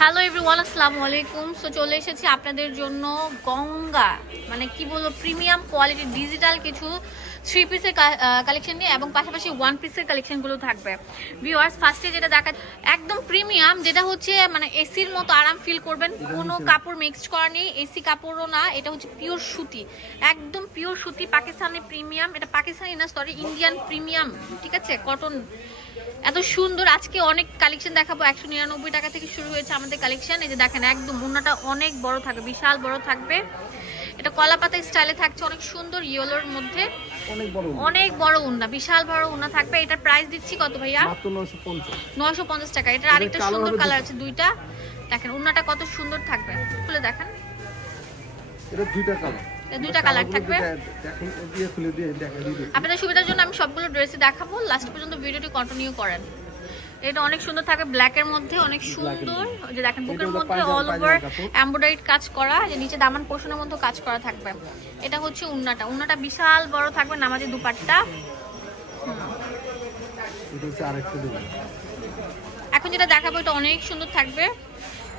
Hello everyone আসসালামু আলাইকুম so চলে এসেছি আপনাদের জন্য গঙ্গা মানে কি বলব প্রিমিয়াম কোয়ালিটি ডিজিটাল কিছু থ্রি পিসের কালেকশন নিয়ে এবং পাশাপাশি ওয়ান পিসের কালেকশনগুলো থাকবে। ভিউয়ার্স ফার্স্টে যেটা দেখা একদম প্রিমিয়াম যেটা হচ্ছে মানে এসির মতো আরাম ফিল করবেন। কোনো কাপড় মিক্সড করা নেই এসি কাপড়ও না, এটা হচ্ছে পিওর সুতি। একদম পিওর সুতি, পাকিস্তানি প্রিমিয়াম এটা পাকিস্তানি না সরি ইন্ডিয়ান প্রিমিয়াম ঠিক আছে? কটন এত সুন্দর। আজকে অনেক কালেকশন দেখাবো। একশো নিরানব্বই টাকা থেকে শুরু হয়েছে আমাদের কালেকশন এই যে দেখেন একদম মুন্নাটা অনেক বড় থাকবে বিশাল বড় থাকবে। এটা কলা পাতা স্টাইলে থাকছে অনেক সুন্দর ইয়েলোর মধ্যে। অনেক বড় অনেক বড় উন্না বিশাল বড় উন্না থাকবে। এটার প্রাইস দিচ্ছি কত ভাইয়া? নয়শো পঞ্চাশ। টাকা। এটার আরেকটা সুন্দর কালার আছে দুইটা। দেখেন উন্নাটা কত সুন্দর থাকবে। খুলে দেখেন। এটা দুইটা কালার এটা দুইটা কালার থাকবে। আপনাদের সুবিধার জন্য আমি সবগুলো ড্রেসই দেখাবো। লাস্ট পর্যন্ত ভিডিওটি কন্টিনিউ করেন। এটা অনেক সুন্দর থাকে ব্ল্যাকের মধ্যে অনেক সুন্দর। যে দেখেন বুকের মধ্যে অল ওভার এমব্রয়ডারিড কাজ করা যে নিচে দামান পোর্শনের মধ্যে কাজ করা থাকবে। এটা হচ্ছে উন্নাটা। উন্নাটা বিশাল বড় থাকবে নামাজি দুপাট্টা। এখন যেটা দেখাবো এটা অনেক সুন্দর থাকবে।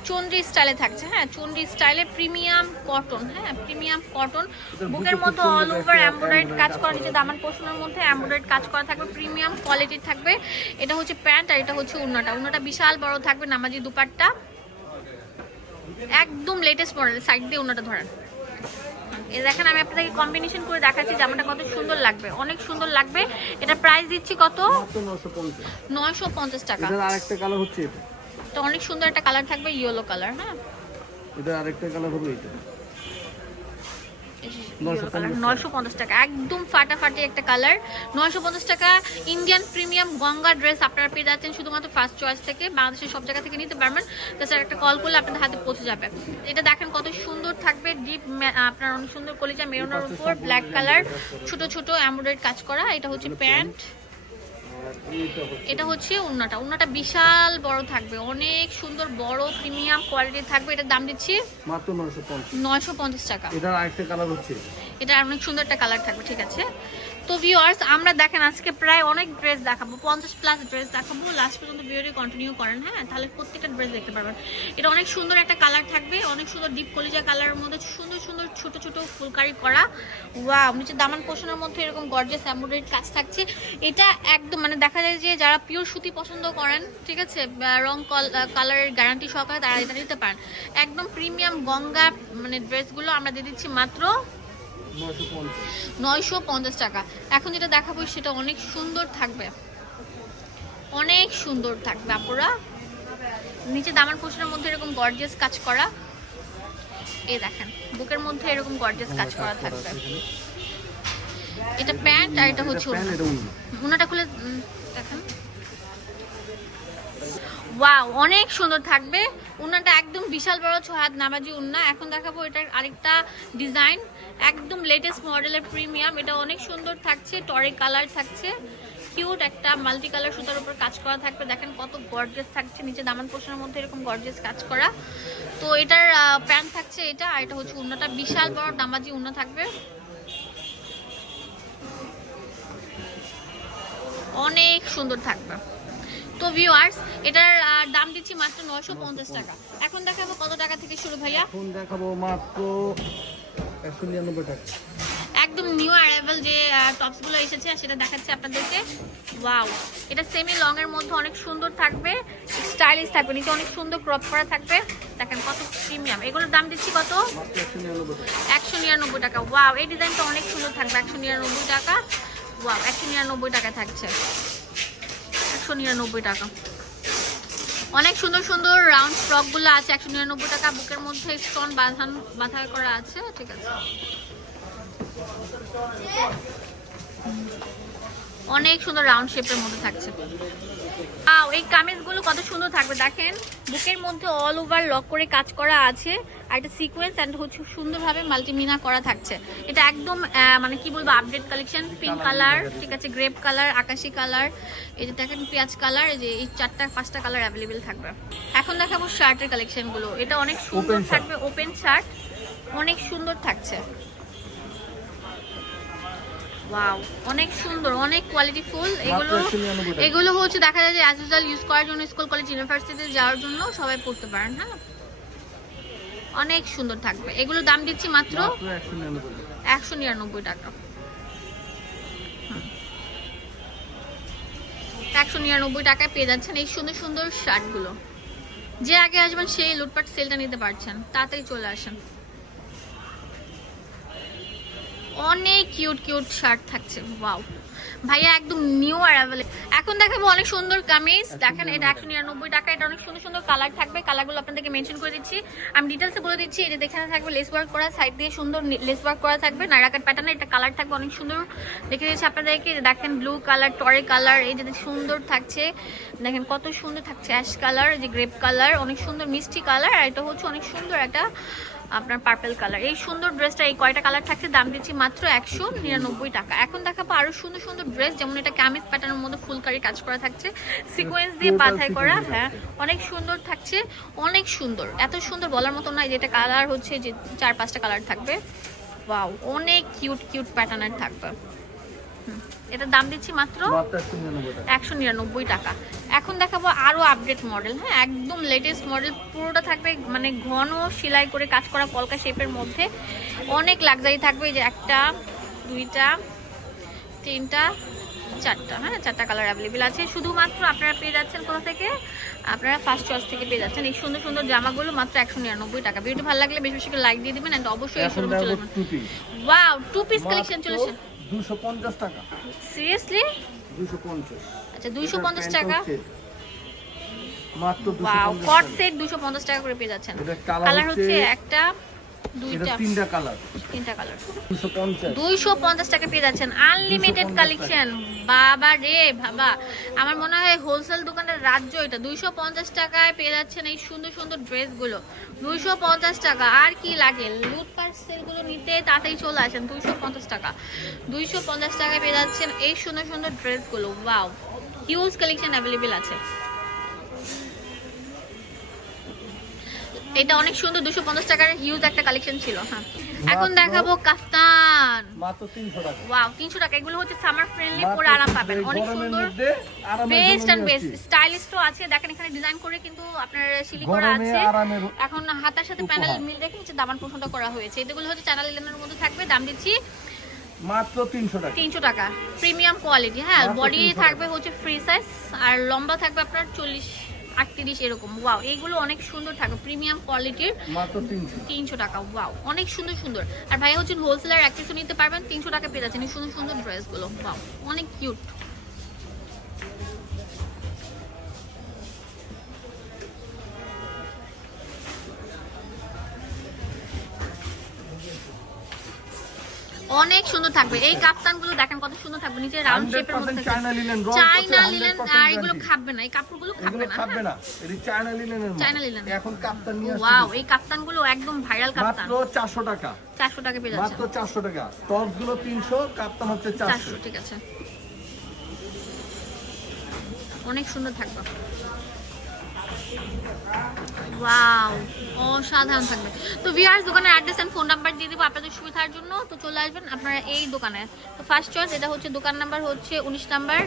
চন্দ্রি স্টাইলে থাকছে হ্যাঁ চন্দ্রি স্টাইলে প্রিমিয়াম কটন হ্যাঁ প্রিমিয়াম কটন। বুকের মধ্যে অল ওভার embroidery কাজ করা নিচে দামান পোর্শনের মধ্যে এমব্রয়ডারিড কাজ করা থাকবে প্রিমিয়াম কোয়ালিটির থাকবে। এটা হচ্ছে প্যান্ট আর এটা হচ্ছে উন্নাটা। উন্নাটা বিশাল বড় থাকবে নামাজি দুপাট্টা। একদম লেটেস্ট মডেল সাইড দিয়ে উন্নাটা ধরেন। এই দেখেন আমি আপনাদেরকে কম্বিনেশন করে দেখাচ্ছি জামাটা কত সুন্দর লাগবে। অনেক সুন্দর লাগবে। এটা প্রাইস দিচ্ছি কত? নয়শো পঞ্চাশ। টাকা। আরেকটা কালার হচ্ছে তো অনেক সুন্দর একটা কালার থাকবে ইয়েলো কালার হ্যাঁ? এটার আরেকটা কালার হবে এটা। নয়শো পঞ্চাশ টাকা। একদম ফাটাফাটি একটা কালার। নয়শো পঞ্চাশ টাকা ইন্ডিয়ান প্রিমিয়াম গঙ্গা ড্রেস আপনারা পেয়ে যাচ্ছেন শুধুমাত্র ফার্স্ট চয়েস থেকে বাংলাদেশের সব জায়গা থেকে নিতে পারবেন। তাছাড়া একটা কল করলে আপনাদের হাতে পৌঁছে যাবে। এটা দেখেন কত সুন্দর থাকবে ডিপ আপনার অনেক সুন্দর কলিজা মেরুনের উপর ব্ল্যাক কালার ছোট ছোট এমব্রয়ডারি কাজ করা এটা হচ্ছে প্যান্ট। এটা হচ্ছে উন্নাটা। উন্নাটা বিশাল বড় থাকবে। অনেক সুন্দর বড় প্রিমিয়াম কোয়ালিটি থাকবে। এটার দাম দিচ্ছি মাত্র নয়শো পঞ্চাশ। নয়শো পঞ্চাশ টাকা। এটার আরেকটা কালার হচ্ছে। এটা অনেক সুন্দর একটা কালার থাকবে ঠিক আছে? তো ভিউয়ার্স আমরা দেখেন আজকে প্রায় অনেক ড্রেস দেখাবো, পঞ্চাশ প্লাস ড্রেস দেখাবো। লাস্ট পর্যন্ত ভিডিওটি কন্টিনিউ করেন হ্যাঁ? তাহলে প্রত্যেকটা ড্রেস দেখতে পারবেন। এটা অনেক সুন্দর একটা কালার থাকবে, অনেক সুন্দর ডিপ কলিজা কালারের মধ্যে সুন্দর সুন্দর ছোট ছোট ফুলকারি করা। ওয়া নিচে দামান পোষণের মধ্যে এরকম গর্জিয়াস এমব্রয়ডারি কাজ থাকছে। এটা একদম মানে দেখা যায় যে যারা পিওর সুতি পছন্দ করেন, ঠিক আছে রং কালারের গ্যারান্টি সহকারে তারা এটা নিতে পারেন। একদম প্রিমিয়াম গঙ্গা মানে ড্রেসগুলো আমরা দিয়ে দিচ্ছি মাত্র নয়শো পঞ্চাশ। টাকা। এখন যেটা দেখাবো সেটা অনেক সুন্দর থাকবে। অনেক সুন্দর থাকবে আপুরা। নিচে দামান পোষণের মধ্যে এরকম গর্জিয়াস কাজ করা। এই দেখেন বুকের মধ্যে এরকম গর্জিয়াস কাজ করা থাকবে। এটা প্যান্ট আর এটা হচ্ছে। ওনাটা খুলে দেখেন। ওয়াও অনেক সুন্দর থাকবে। উন্নাটা একদম বিশাল বড় ছ হাত নামাজি উন্না। এখন দেখাবো এটার আরেকটা ডিজাইন একদম লেটেস্ট মডেলের প্রিমিয়াম এটা অনেক সুন্দর থাকছে টরে কালার থাকছে। কিউট একটা মাল্টি কালার সুতার উপর কাজ করা থাকবে। দেখেন কত গর্জেস থাকছে। নিচে দামান পোষণের মধ্যে এরকম গর্জেস কাজ করা। তো এটার প্যান্ট থাকছে এটা আর এটা হচ্ছে উন্নাটা। বিশাল বড় নামাজি উন্না থাকবে। অনেক সুন্দর থাকবে। তো ভিউয়ার্স এটার দাম দিচ্ছি মাত্র নয়শো পঞ্চাশ টাকা। এখন দেখাবো কত টাকা থেকে শুরু ভাইয়া। এখন দেখাবো মাত্র একশো নিরানব্বই টাকা। একদম নিউ অ্যারাইভেল যে টপসগুলো এসেছে সেটা দেখাচ্ছে আপনাদেরকে। ওয়াও এটা সেমি লং এর মধ্যে অনেক সুন্দর থাকবে স্টাইলিশ থাকবে নিচে অনেক সুন্দর ক্রপ করা থাকবে। দেখেন কত প্রিমিয়াম এগুলোর দাম দিচ্ছি কত? একশো নিরানব্বই টাকা। ওয়াও এই ডিজাইনটা অনেক সুন্দর থাকবে একশো নিরানব্বই টাকা। ওয়াও একশো নিরানব্বই টাকা থাকছে। একশো নিরানব্বই টাকা। অনেক সুন্দর সুন্দর রাউন্ড ফ্রকগুলো আছে, একশো নিরানব্বই টাকা। বুকের মধ্যে স্টোন বাঁধান বাঁধা করা আছে, ঠিক আছে। অনেক সুন্দর রাউন্ড শেপের মধ্যে থাকছে। এই কামিজগুলো কত সুন্দর থাকবে। দেখেন বুকের মধ্যে অল ওভার লক করে কাজ করা আছে। আর এটা সিকোয়েন্স অ্যান্ড হচ্ছে সুন্দরভাবে মাল্টিমিনা করা থাকছে। এটা একদম মানে কি বলব আপডেট কালেকশন পিঙ্ক কালার ঠিক আছে গ্রেপ কালার আকাশি কালার এই যে দেখেন পেঁয়াজ কালার এই যে এই চারটা পাঁচটা কালার অ্যাভেলেবেল থাকবে। এখন দেখাবো শার্টের কালেকশনগুলো এটা অনেক সুন্দর থাকবে ওপেন শার্ট অনেক সুন্দর থাকছে। ওয়াও অনেক সুন্দর অনেক কোয়ালিটি ফুল। এগুলো একশো নিরানব্বই টাকা। এগুলো হচ্ছে দেখা যায় যে অ্যাজ ইউজুয়াল ইউজ করার জন্য স্কুল কলেজ ইউনিভার্সিটিতে যাওয়ার জন্য সবাই পড়তে পারেন হ্যাঁ? অনেক সুন্দর থাকবে। এগুলোর দাম দিচ্ছি মাত্র মাত্র একশো নিরানব্বই একশো নিরানব্বই টাকা। একশো নিরানব্বই টাকায় পেয়ে যাচ্ছেন এই সুন্দর সুন্দর শার্টগুলো। যে আগে আসবেন সেই লুটপাট সেলটা নিতে পারছেন। তাড়াতাড়ি চলে আসেন। অনেক কিউট কিউট শার্ট থাকছে। ওয়াও। ভাইয়া একদম নিউ আর অ্যাভেলেবল এখন দেখাবো অনেক সুন্দর কামিজ। দেখেন এটা একশো নিরানব্বই টাকা। এটা অনেক সুন্দর সুন্দর কালার থাকবে। কালারগুলো আপনাদেরকে মেনশন করে দিচ্ছি। আমি ডিটেলসে বলে দিচ্ছি। এটা দেখে থাকবে লেস ওয়ার্ক করা সাইড দিয়ে সুন্দর লেস ওয়ার্ক করা থাকবে। নাইরাকাট প্যাটার্নে এটা কালার থাকবে অনেক সুন্দর। দেখে দিচ্ছি আপনাদেরকে। দেখেন ব্লু কালার টরে কালার এই যে সুন্দর থাকছে। দেখেন কত সুন্দর থাকছে অ্যাশ কালার যে গ্রেপ কালার অনেক সুন্দর মিষ্টি কালার আর এটা হচ্ছে অনেক সুন্দর একটা আপনার পার্পেল কালার এই সুন্দর ড্রেসটা এই কয়টা কালার থাকছে? দাম দিচ্ছি মাত্র একশো নিরানব্বই টাকা। এখন দেখাবো আরও সুন্দর সুন্দর ড্রেস যেমন এটা ক্যামিজ প্যাটার্নের মধ্যে ফুলকারি কাজ করা থাকছে। সিকোয়েন্স দিয়ে পাথায় করা হ্যাঁ। অনেক সুন্দর থাকছে অনেক সুন্দর। এত সুন্দর বলার মতো নয় যেটা কালার হচ্ছে যে চার পাঁচটা কালার থাকবে। ওয়াও অনেক কিউট কিউট প্যাটার্নের থাকবে। এটার দাম দিচ্ছি মাত্র একশো নিরানব্বই টাকা। এখন দেখাবো আরও আপডেট মডেল হ্যাঁ একদম লেটেস্ট মডেল পুরোটা থাকবে মানে ঘন সেলাই করে কাজ করা কলকা শেপের মধ্যে। অনেক লাক্সারি থাকবে এই যে একটা দুইটা তিনটা চারটা। হ্যাঁ চারটা কালার অ্যাভেলেবেল আছে। শুধুমাত্র আপনারা পেয়ে যাচ্ছেন কোথা থেকে? আপনারা ফার্স্ট চয়েস থেকে পেয়ে যাচ্ছেন। এই সুন্দর সুন্দর জামাগুলো মাত্র একশো নিরানব্বই টাকা। ভিডিও ভালো লাগলে বেশি বেশি লাইক দিয়ে দিবেন অবশ্যই এই শোরুমে চলে যাবেন। ওয়াও টু পিস কালেকশন চলেছে। দুশো পঞ্চাশ টাকা। সিরিয়াসলি দুশো পঞ্চাশ। আচ্ছা দুইশো পঞ্চাশ এটার টাকা? প্যান্ট হচ্ছে মাত্র দুশো ওয়াও পঞ্চাশ কট টাকা। সেট 250 টাকা করে পেয়ে যাচ্ছেন। কালার হচ্ছে একটা দুইটা। তিনটা কালার। তিনটা কালার। দুশো পঞ্চাশ। 250 টাকা পেয়ে যাচ্ছেন। আনলিমিটেড কালেকশন বাবা রে বাবা। আমার মনে হয় হোলসেল দোকানের রাজ্য এটা। 250 টাকায় পেয়ে যাচ্ছেন এই সুন্দর সুন্দর ড্রেসগুলো। 250 টাকা। আর কি লাগে? লুট পার্সেলগুলো নিতে তাড়াতাড়ি চলে আসেন 250 টাকা। 250 টাকায় পেয়ে যাচ্ছেন এই সুন্দর সুন্দর ড্রেসগুলো। ওয়াও হিউজ কালেকশন অ্যাভেলেবেল আছে। এটা অনেক সুন্দর দুশো পঞ্চাশ টাকার হিউজ একটা কালেকশন ছিল হ্যাঁ। এখন দেখাবো কাফতান। মাত্র তিনশো টাকা। ওয়াও তিনশো টাকা এগুলো হচ্ছে সামার ফ্রেন্ডলি পরে আরাম পাবেন। অনেক সুন্দর বেস্ট অ্যান্ড বেস্ট। স্টাইলিশও আছে দেখেন এখানে ডিজাইন করে কিন্তু আপনার সিলি করা আছে। এখন হাতার সাথে প্যানেল মিল রেখে নিচে দামান পোষণটা করা হয়েছে। এগুলো হচ্ছে চ্যানেল ইলেভেনের মধ্যে থাকবে দাম দিচ্ছি মাত্র তিনশো টাকা। তিনশো টাকা। প্রিমিয়াম কোয়ালিটি হ্যাঁ বডি থাকবে হচ্ছে ফ্রি সাইজ আর লম্বা থাকবে আপনার চল্লিশ আটত্রিশ এরকম। ওয়াও এইগুলো অনেক সুন্দর থাকে প্রিমিয়াম কোয়ালিটির মাত্র তিনশো। টাকা। ওয়াও অনেক সুন্দর সুন্দর। আর ভাই হচ্ছেন হোলসেলার এক কিছু নিতে পারবেন তিনশো টাকা পেয়ে যাচ্ছেন। এই সুন্দর সুন্দর ড্রেসগুলো ওয়াও অনেক কিউট অনেক সুন্দর থাকবে। এই কাপ্তানগুলো দেখেন কত সুন্দর থাকবে। নিচে রাউন্ড শেপের মধ্যে 100% চায়না লিনেন লিলেন 100% আর এগুলো। খাবে না। এই কাপড়গুলো খাবে না। খাবে না। এটি চায়না লিনেনের। China linen. এখন কাপ্তান নিয়ে আসছে ওয়াও এই কাপ্তানগুলো একদম ভাইরাল কাপ্তান। মাত্র চারশো টাকা। চারশো টাকা পেয়ে যাচ্ছে। মাত্র চারশো টাকা। টপসগুলো তিনশো কাপ্তান হচ্ছে চারশো। চারশো ঠিক আছে। অনেক সুন্দর থাকবে। ওয়াও অসাধারণ থাকবে। তো ভিউয়ার্স দোকানের অ্যাড্রেস এন্ড ফোন নাম্বার দিয়ে দেবো আপনাদের সুবিধার জন্য। তো চলে আসবেন আপনারা এই দোকানে। তো ফার্স্ট চয়েস এটা হচ্ছে দোকান নাম্বার হচ্ছে উনিশ নাম্বার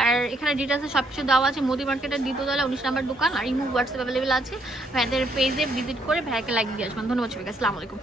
আর এখানে ডিটেলসে সব কিছু দেওয়া আছে। মোদি মার্কেটের দ্বিতীয়তলা উনিশ নাম্বার দোকান। আর ইমো হোয়াটসঅ্যাপ অ্যাভেলেবেল আছে। ভাইদের পেজে ভিজিট করে ভাইকে লাগিয়ে দিয়ে আসবেন। ধন্যবাদ সবাইকে। আসসালামু আলাইকুম।